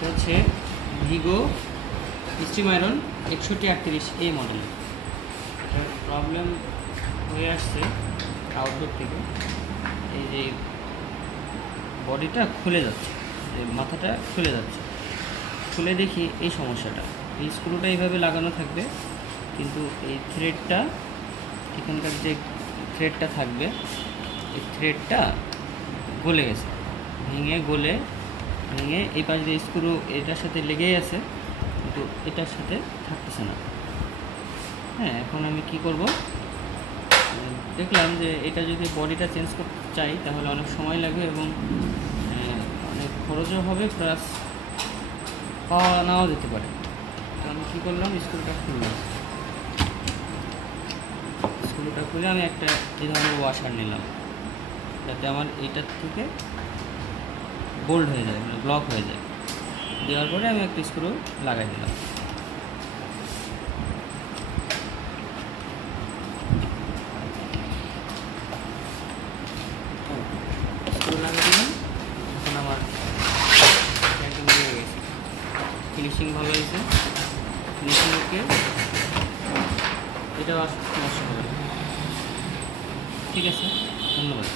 এটা হচ্ছে ভিগো steam iron 6138 এই মডেল। এটার প্রবলেম হয়ে আসছে আউটডোর থেকে, এই যে বডিটা খুলে যাচ্ছে, এই মাথাটা খুলে যাচ্ছে। খুলে দেখি এই সমস্যাটা, এই স্ক্রুটা এইভাবে লাগানো থাকবে, কিন্তু এই থ্রেডটা, এখানকার যে থ্রেডটা থাকবে, এই থ্রেডটা গলে গেছে, ভেঙে এই পাশ দিয়ে স্ক্রু এটার সাথে লেগেই আছে, কিন্তু এটার সাথে থাকতেছে না। হ্যাঁ, এখন আমি কি করব, দেখলাম যে এটা যদি বডিটা চেঞ্জ করতে চাই তাহলে অনেক সময় লাগবে এবং অনেক খরচও হবে, প্লাস পাওয়া নাও যেতে পারে। তো আমি কী করলাম, স্ক্রুটা খুলে আমি একটা এই ধরনের ওয়াশার নিলাম, যাতে আমার এইটার থেকে বোল্ড হয়ে যায়, মানে ব্লক হয়ে যায়। দেওয়ার পরে আমি একটা স্ক্রু লাগাই দিলাম। স্ক্রু লাগিয়ে দিলাম, এখন আমার একদম হয়ে গেছে, ফিনিশিং ভালো হয়েছে। ফিনিশিং ওকে, এটাও আর সমস্যা হবে না। ঠিক আছে, ধন্যবাদ।